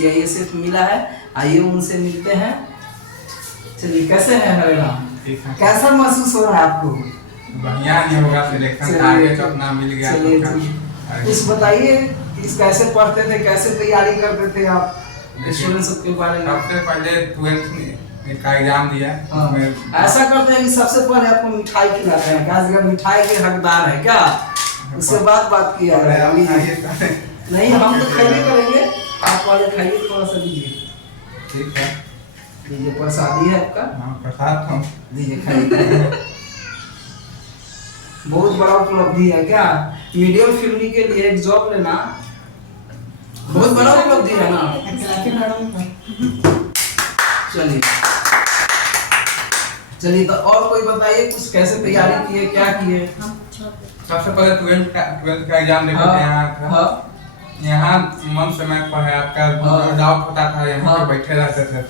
CISF मिला है। आइए उनसे मिलते हैं। चलिए, कैसे हैं हरे राम? कैसा महसूस हो रहा है आपको? बढ़िया नहीं होगा, सिलेक्शन आगे तो अपना मिल गया। कुछ बताइए कि कैसे पढ़ते थे, कैसे तैयारी करते थे आप स्टूडेंट सबके बारे में? सबसे पहले 12th का एग्जाम दिया। ऐसा करते हैं कि सबसे पहले आपको मिठाई खिलाते हैं, क्या मिठाई के हकदार है क्या? उसके बाद बात किया नहीं, हम तो खाइए करेंगे, आप वाले खाइए, थोड़ा सा दीजिए। ठीक है, लीजिए, प्रसादी है आपका। हाँ, प्रसाद तो दीजिए, खाइए। बहुत बड़ा उपलब्धि है क्या? मीडियम फैमिली के लिए एक जॉब लेना बहुत बड़ा उपलब्धि है ना। चलिए चलिए, तो और कोई बताइए कुछ, कैसे तैयारी किए, क्या किए? सबसे पहले 12th का एग्जाम देके यहाँ था। यहाँ मन से मैं पढ़ा, आपका डाउट होता था, यहाँ पे बैठे रहते थे।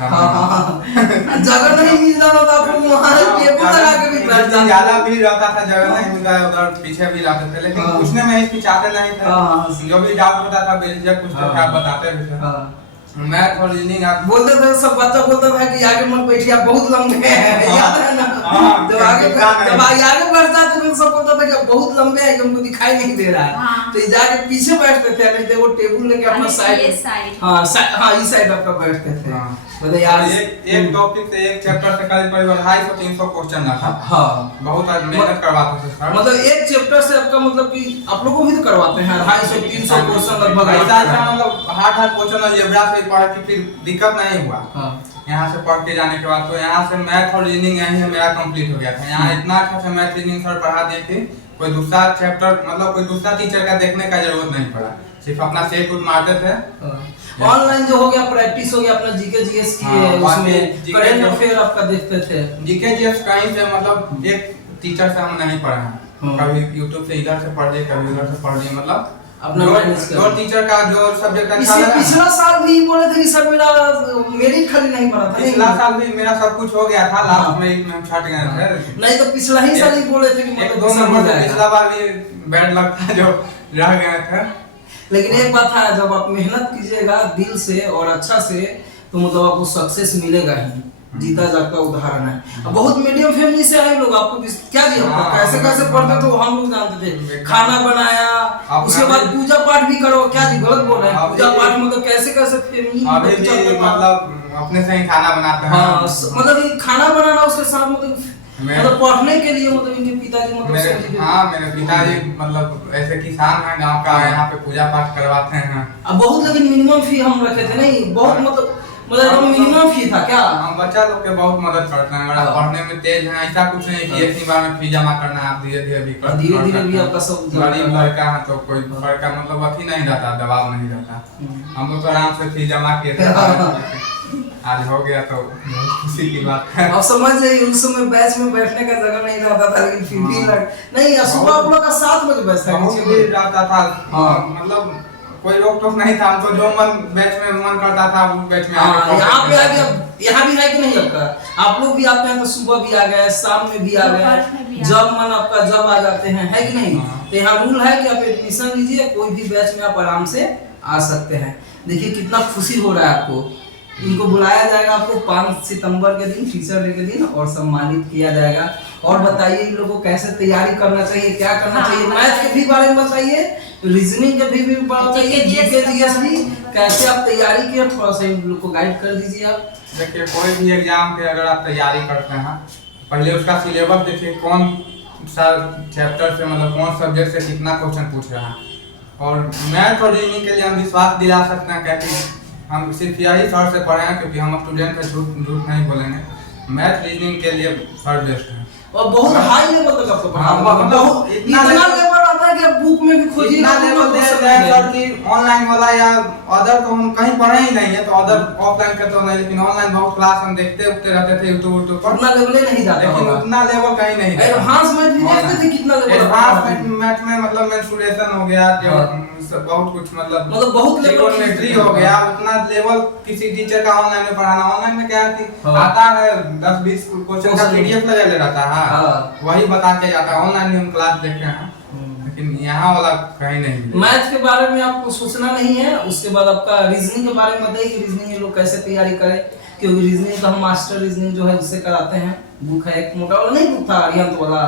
जगह नहीं मिल रहा था आपको, वहाँ टेबल लगा के भी बैठ जाते थे। ज्यादा भीड़ रहता था, जगह नहीं मिल रहा, उधर पीछे भी रहते थे, लेकिन पूछने में हिचकिचाते नहीं थे। जो भी डाउट होता था बेझिझक पूछते थे, आप बताते भी थे। मैथ और रीजनिंग आप बोलते थे, सब बच्चा बोलता था कि आगे मत बैठिए, आप बहुत लंबे हैं, याद है ना? जब आगे बढ़ता तो सब बोलता था कि बहुत लंबे हैं, कि हमको दिखाई नहीं दे रहा है। तो जाके पीछे बैठते थे, नहीं तो वो टेबल लेके अपना साइड, इस साइड आपका बैठते थे। मतलब यार, एक टॉपिक से, एक चैप्टर से करीब 250-300 क्वेश्चन था। बहुत मेहनत करवाते थे सर। मतलब एक चैप्टर से आपका मतलब कि आप लोगों को भी तो करवाते हैं 250-300 क्वेश्चन लगभग। मतलब हार्ड क्वेश्चन अलजेब्रा से पढ़ के फिर दिक्कत नहीं हुआ। यहाँ से पढ़ के जाने के बाद तो यहाँ से मैथ और रीजनिंग यहीं मेरा कंप्लीट हो गया था। यहाँ इतना अच्छा से मैथ रीजनिंग सर पढ़ा दिए थे, कोई दूसरा चैप्टर मतलब कोई दूसरा टीचर का देखने का जरूरत नहीं पड़ा, सिर्फ अपना सेट उठ मारते थे। ऑनलाइन जो हो गया, प्रैक्टिस हो गया, अपना जीके जीएस की है, उसमें करंट अफेयर आपका देखते थे। जीके जीएस कहीं से मतलब एक टीचर से हम नहीं पढ़े हैं, कभी यूट्यूब से इधर से पढ़ लिए, कभी उधर से पढ़ लिए, मतलब अपना जो टीचर का जो सब्जेक्ट अच्छा लगा। पिछला साल भी बोले थे कि सर मेरा मेरिट खाली नहीं बना था। पिछला साल भी मेरा सब कुछ हो गया था, लास्ट में हम छट गए थे। नहीं तो पिछला ही साल ही बोले थे कि मतलब 2 नंबर से पिछला बार भी बैड लक था जो रह गए थे। लेकिन एक बात है, जब आप मेहनत कीजिएगा दिल से और अच्छा से, तो मतलब आपको सक्सेस मिलेगा ही। जीता जागता उदाहरण है। बहुत मीडियम फैमिली से आए लोग, आपको क्या जी कैसे कैसे पढ़ते तो हम लोग जानते थे। खाना बनाया, उसके बाद पूजा पाठ भी करो, क्या जी गलत बोल रहे हैं? पूजा पाठ मतलब कैसे कैसे फैमिली मतलब अपने से ही खाना बनाते हैं। मतलब खाना बनाना, उसके साथ मतलब पढ़ने के लिए, मतलब इनके पिताजी मतलब मेरे पिताजी मतलब ऐसे किसान हैं गांव का, यहाँ पे पूजा पाठ करवाते हैं। अब बहुत, लेकिन मिनिमम फी हम रखे थे, नहीं बहुत मतलब मिनिमम फी था क्या? हम बच्चा लोग के बहुत मदद करते हैं, अगर पढ़ने में तेज है, ऐसा कुछ नहीं कि एक ही बार में फी जमा करना है, आप धीरे धीरे भी कर, धीरे धीरे भी आपका सब गरीब लड़का है तो कोई लड़का मतलब अथी नहीं रहता, दबाव नहीं रहता। हम लोग तो आराम से फी जमा किए थे, आज हो गया तो खुशी की बात है। अब समझ जाइए, उस समय बैच में बैठने का जगह नहीं रहता था, लेकिन फिर भी नहीं, सुबह आप लोग का 7 बजे बैच था, रहता था। मतलब कोई रोक टोक नहीं था, हमको जो मन बैच में मन करता था वो बैच में यहाँ पे आ गया। यहाँ भी है कि नहीं आपका? आप लोग भी आते हैं तो सुबह भी आ गए, शाम में भी आ गए, जब मन आपका जब आ जाते हैं, है कि नहीं? तो यहाँ रूल है कि आप एडमिशन लीजिए, कोई भी बैच में आप आराम से आ सकते हैं। देखिए कितना खुशी हो रहा है आपको। इनको बुलाया जाएगा आपको 5 सितंबर के दिन, टीचर डे के दिन, और सम्मानित किया जाएगा। और बताइए इन लोगों को कैसे तैयारी करना चाहिए, क्या करना चाहिए, मैथ के भी बारे में बताइए, रीजनिंग के भी बताइए, जीके जीएस भी कैसे आप तैयारी किए, थोड़ा सा इन लोग को गाइड कर दीजिए आप। देखिए कोई भी एग्जाम के अगर आप तैयारी करते हैं, पहले उसका सिलेबस देखिए, कौन सा चैप्टर से मतलब कौन सब्जेक्ट से कितना क्वेश्चन पूछ रहा है। और मैथ और रीजनिंग के लिए हम विश्वास दिला सकते हैं, क्योंकि हम सिर्फ यही सर से पढ़े हैं, क्योंकि हम स्टूडेंट हैं, झूठ नहीं बोलेंगे। मैथ रीजनिंग के लिए सर बेस्ट है, और बहुत हाई लेवल तक आपको पढ़ाना, इतना लेवल आता है कि आप बुक में भी खोजिए, इतना लेवल दे रहे हैं सर कि ऑनलाइन वाला या अदर तो हम कहीं पढ़े ही नहीं है, तो अदर ऑफलाइन के तो नहीं, लेकिन ऑनलाइन बहुत क्लास हम देखते उठते रहते थे यूट्यूब पर, उतना लेवल नहीं जाता, लेकिन उतना लेवल कहीं नहीं जाता। एडवांस मैथ भी देखते थे कितना लेवल, एडवांस मैथ में मतलब मेंसुरेशन हो गया, बहुत कुछ मतलब बहुत लेवल ट्रिग्नोमेट्री हो गया, उतना लेवल किसी टीचर का ऑनलाइन में पढ़ाना। ऑनलाइन में क्या है कि आता है 10-20 क्वेश्चन का पीडीएफ लगा ले रहता है, वही बता के जाता है। ऑनलाइन में हम क्लास देखे हैं, लेकिन यहाँ वाला कहीं नहीं मिलेगा। मैथ के बारे में आपको सोचना नहीं है। उसके बाद आपका रीजनिंग के बारे में बताइए कि रीजनिंग ये लोग कैसे तैयारी करें, क्योंकि रीजनिंग का हम मास्टर रीजनिंग जो है उससे कराते हैं। बुक है एक मोटा वाला, नहीं बुक था अरिहंत वाला,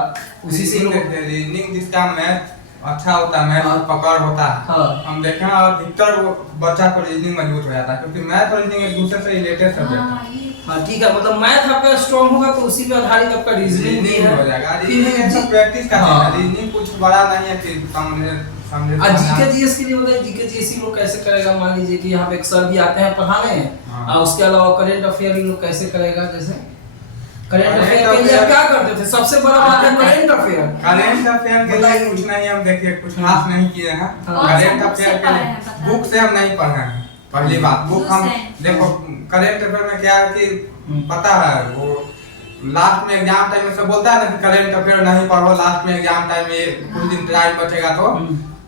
उसी से लोग रीजनिंग जिसका मैथ अच्छा होता है, मैथ पकड़ होता है, हाँ। हम देखें अधिकतर वो बच्चा को रीजनिंग मजबूत हो जाता है, क्योंकि मैथ और रीजनिंग एक दूसरे से रिलेटेड सब्जेक्ट है। हाँ ठीक है, मतलब मैथ आपका स्ट्रांग होगा तो उसी पे आधारित आपका रीजनिंग भी है। हो जाएगा। रीजनिंग एक प्रैक्टिस का है, रीजनिंग कुछ बड़ा नहीं है कि समझे। आज जीके जीएस के लिए बताइए, जीके जीएस लोग कैसे करेगा। मान लीजिए कि यहाँ पे एक सर भी आते हैं पढ़ाने, और उसके अलावा करंट अफेयर लोग कैसे करेगा। जैसे करंट अफेयर के लिए आप क्या करते थे? सबसे बड़ा बात है करंट अफेयर। करंट अफेयर के लिए कुछ नहीं, हम देखिए कुछ खास नहीं किए हैं। करंट अफेयर के लिए बुक से हम नहीं पढ़े हैं। पहली बात, बुक हम देखो करंट अफेयर में क्या है कि पता है वो लास्ट में एग्जाम टाइम में सब बोलता है ना कि करंट अफेयर नहीं पढ़ो, लास्ट में एग्जाम टाइम में कुछ दिन टाइम बचेगा तो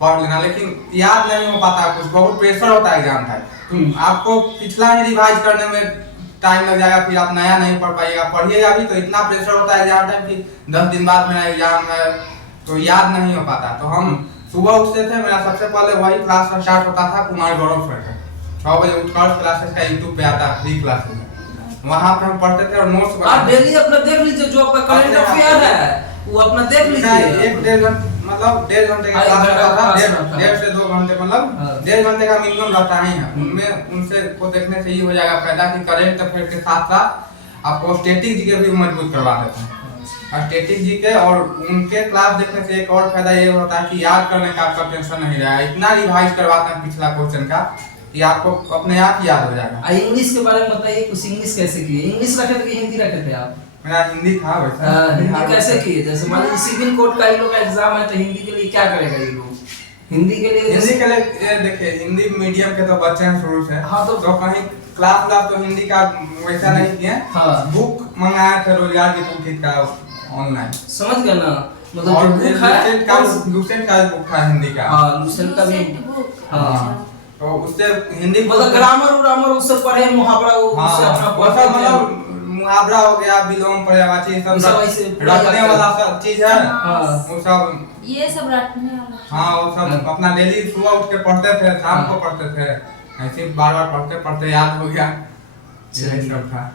पढ़ लेना, लेकिन याद नहीं हो पाता कुछ, बहुत प्रेशर होता है एग्जाम टाइम। आपको पिछला ही रिवाइज करने में टाइम लग जाएगा, फिर आप नया नहीं पढ़ पाइएगा। पढ़िएगा भी तो इतना प्रेशर होता है एग्जाम टाइम की 10 दिन बाद मेरा एग्जाम है, तो याद नहीं हो पाता। तो हम सुबह उठते थे, मेरा सबसे पहले वही क्लास स्टार्ट होता था कुमार गौरव सर का 6 बजे उत्कर्ष क्लासेस का यूट्यूब पे आता है, फ्री क्लासेस वहाँ पे हम पढ़ते थे और नोट्स आप डेली अपना देख लीजिए, जो आपका करंट अफेयर है वो अपना देख लीजिए। एक डेढ़ घंटे मतलब 1.5 घंटे का क्लास रहता था, 1.5 से 2 घंटे मतलब 1.5 घंटे का मिनिमम रहता ही है। उनमें उनसे को देखने से ये हो जाएगा फायदा कि करंट अफेयर के साथ साथ आपको स्टैटिक जीके भी मजबूत करवा देते हैं। स्टैटिक जीके और उनके क्लास देखने से एक और फायदा ये होता है कि याद करने का आपका टेंशन नहीं रहेगा। इतना रिवाइज करवाते हैं पिछला क्वेश्चन का कि आपको अपने आप याद हो जाएगा। इंग्लिश के बारे में बताइए, कुछ इंग्लिश कैसे किए? इंग्लिश रखे थे कि हिंदी रखे थे आप? मेरा हिंदी था वैसे। हिंदी कैसे किए? जैसे मान लीजिए सिविल कोड का ये लोग एग्जाम है, तो हिंदी के लिए क्या करेगा ये लोग? हिंदी के लिए ये देखिए हिंदी मीडियम के तो बच्चे हैं शुरू से। हाँ, तो कहीं क्लास तो हिंदी का वैसा नहीं किए। हाँ। बुक मंगाया था रोजगार की टूलकिट का ऑनलाइन, समझ गए ना? मतलब और बुक है लूसेंट का बुक था हिंदी का। हाँ, लूसेंट का भी। हाँ, तो उससे हिंदी मतलब ग्रामर उससे पढ़े, मुहावरा उससे अपना पढ़ते थे। मतलब मुहावरा हो गया, विलोम पर्यायवाची सब रटने वाला सब चीज है। वो सब ये सब रटने वाला। हाँ, वो सब अपना डेली सुबह उठ के पढ़ते थे, शाम को पढ़ते थे, ऐसे बार-बार पढ़ते पढ़ते याद हो गया। यही सब था।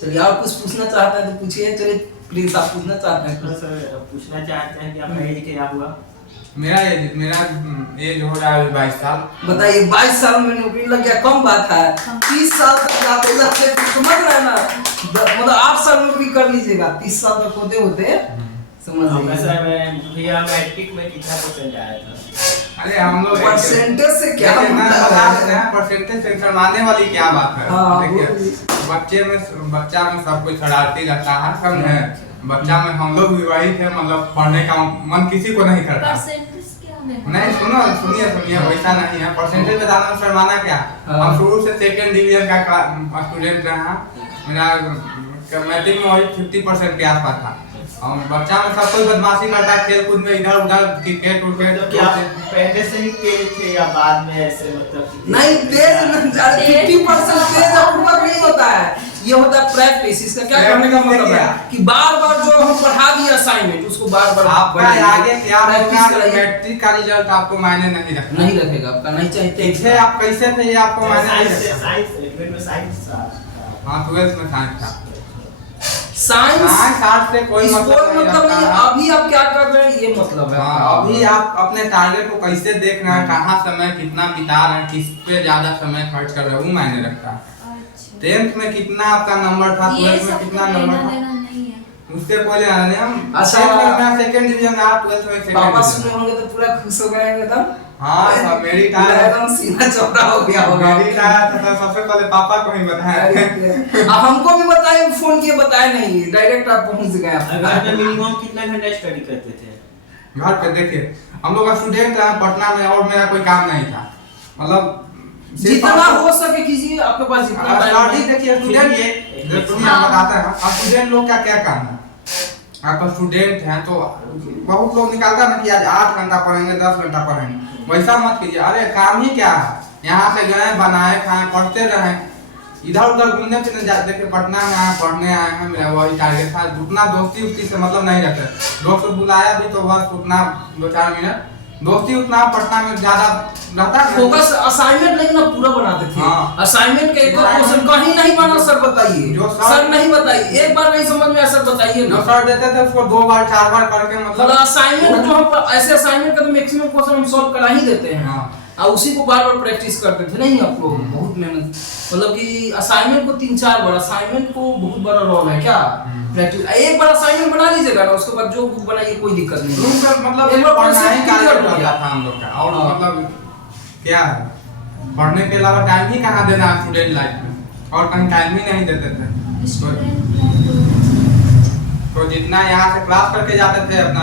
चलिए, और कुछ पूछना चाहते हैं तो पूछिए। चलिए प्लीज, आप पूछना चाहते हैं? सर पूछना चाहते हैं कि आपका एज क्या हुआ? मेरा एज हो रहा है 22 साल। बताइए, 22 साल में नौकरी लग गया, कम बात है। 30 साल तक जाते जाते समझ रहे हैं ना, मतलब 8 साल में भी कर लीजिएगा, 30 साल तक होते होते समझ लीजिए। सर भैया मैट्रिक में कितना परसेंट आया था? अरे हम लोग परसेंटेज से क्या परसेंटेज से शर्माने वाली क्या बात है। देखिए बच्चा में सब कुछ शरारती रहता है, समझे। बच्चा में हम लोग भी वही थे, मतलब पढ़ने का मन किसी को नहीं करता। नहीं, सुनिए वैसा नहीं है। परसेंटेज बताना में शर्माना क्या। हम शुरू से 2nd डिवीजन का स्टूडेंट रहा। मेरा मैट्रिक में वही 50% के आसपास था। और बच्चा में सब कोई बदमाशी करता है, खेल कूद में इधर उधर क्रिकेट पहले से ही तेज थे या बाद में ऐसे मतलब? नहीं, तेज 50% तेज अपूर्वक नहीं होता है, ये होता है प्रैक्टिस। इसका क्या करने का मतलब है कि बार-बार जो हम पढ़ा दिया असाइनमेंट, उसको बार-बार आपका आगे क्या होगा, मैट्रिक का रिजल्ट आपको मायने नहीं रखेगा। आपका नहीं चाहिए थे, आप कैसे थे ये आपको मायने नहीं रखेगा। साइंस हाँ, 12th में साइंस था। साइंस आर्ट से कोई मतलब नहीं। अभी आप क्या कर रहे हैं ये मतलब है। अभी आप अपने टारगेट को कैसे देख रहे हैं, कहाँ समय कितना बिता रहे हैं, किस पे ज्यादा समय खर्च कर रहे हैं, वो मायने रखता है। 10th में कितना आपका नंबर था, 12th में कितना नंबर था, उससे पहले आने हम। अच्छा, 2nd डिवीजन रहा, 12th में 2nd पापा सुने होंगे तो पूरा खुश हो गए एकदम। हाँ, मेरी एकदम सीना चौड़ा हो गया होगा। मेरी तो सबसे पहले पापा को ही बताया। हमको भी बताए, फोन किए, बताए नहीं, डायरेक्ट आप पहुंच गए। घर में मिनिमम कितना घंटा स्टडी करते थे? घर पे देखिए हम लोग स्टूडेंट हैं पटना में, और मेरा कोई काम नहीं था, मतलब जितना हो सके कीजिए, आपके पास जितना टाइम। देखिए स्टूडेंट बताते हैं, स्टूडेंट लोग का क्या काम है। आप स्टूडेंट हैं तो बहुत लोग निकालता ना कि आज 8 घंटा पढ़ेंगे, 10 घंटा पढ़ेंगे, वैसा मत कीजिए। अरे काम ही क्या है, यहाँ से गए, बनाए, खाए, पढ़ते रहे, इधर उधर घूमने फिरने जाते थे, पटना में आए पढ़ने आए हैं, मेरा वही टारगेट था। उतना दोस्ती उस्ती से मतलब नहीं रखते, लोग से बुलाया भी तो बस उतना 2-4 मिनट दोस्ती, उतना पटना में ज्यादा रहता है। फोकस असाइनमेंट लेकिन आप पूरा बनाते थे। हाँ। असाइनमेंट का एक क्वेश्चन कहीं नहीं बना सर बताइए, जो सर नहीं बताइए, एक बार नहीं समझ में आया सर बताइए जो ना। सर देते थे उसको 2 बार 4 बार करके मतलब असाइनमेंट जो हम ऐसे असाइनमेंट का तो मैक्सिमम क्वेश्चन हम सॉल्व करा ही देते हैं। हाँ। और उसी को बार बार प्रैक्टिस करते थे नहीं आप लोग, बहुत मेहनत, मतलब कि असाइनमेंट को 3-4 बार, असाइनमेंट को बहुत बड़ा रोल है क्या प्रैक्टिस। एक बार असाइनमेंट बना लीजिएगा ना, उसके बाद जो बुक बनाइए कोई दिक्कत नहीं। रूम का मतलब एक बार पढ़ना ही क्लियर कार्य हो होता गया था हम लोग का। और हाँ। मतलब क्या है, पढ़ने के अलावा टाइम ही कहाँ देना है स्टूडेंट लाइफ में, और कहीं टाइम ही नहीं देते थे। तो जितना यहाँ से क्लास करके जाते थे अपना